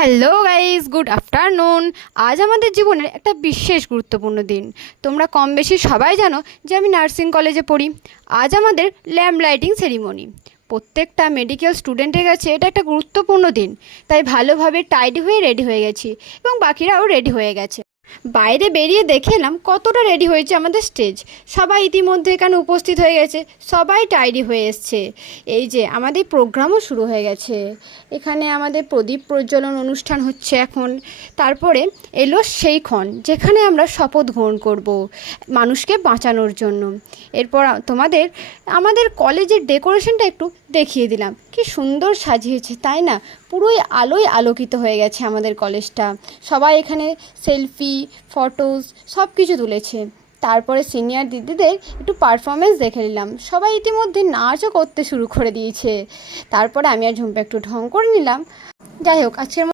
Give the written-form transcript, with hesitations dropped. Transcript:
Hello guys, good afternoon. আজ আমাদের জীবনের একটা বিশেষ গুরুত্বপূর্ণ দিন। তোমরা কম বেশি সবাই জানো যে আমি নার্সিং কলেজে পড়ি। আজ আমাদের ল্যাম্প লাইটিং সেরিমনি। প্রত্যেকটা মেডিকেল স্টুডেন্টের কাছে এটা একটা গুরুত্বপূর্ণ দিন, তাই ভালোভাবে টাইডি হয়ে রেডি হয়ে গেছি এবং বাকিরাও রেডি হয়ে গেছে। বাইরে বেরিয়ে দেখে এলাম কতটা রেডি হয়েছে আমাদের স্টেজ। সবাই ইতিমধ্যে এখানে উপস্থিত হয়ে গেছে, সবাই টাইডি হয়ে এসছে। এই যে আমাদের প্রোগ্রামও শুরু হয়ে গেছে। এখানে আমাদের প্রদীপ প্রজ্বলন অনুষ্ঠান হচ্ছে এখন। তারপরে এলো সেই ক্ষণ যেখানে আমরা শপথ গ্রহণ করব মানুষকে বাঁচানোর জন্য। এরপর তোমাদের আমাদের কলেজের ডেকোরেশনটা একটু দেখিয়ে দিলাম। কি সুন্দর সাজিয়েছে, তাই না? পুরোই আলোয় আলোকিত হয়ে গেছে আমাদের কলেজটা। সবাই এখানে সেলফি, ফটোজ সব কিছু তুলেছে। তারপরে সিনিয়র দিদিদের একটু পারফরমেন্স দেখে নিলাম। সবাই ইতিমধ্যে নাচও করতে শুরু করে দিয়েছে। তারপরে আমি আর ঝুম্পা একটু ঢং করে নিলাম। যাই হোক, আজকের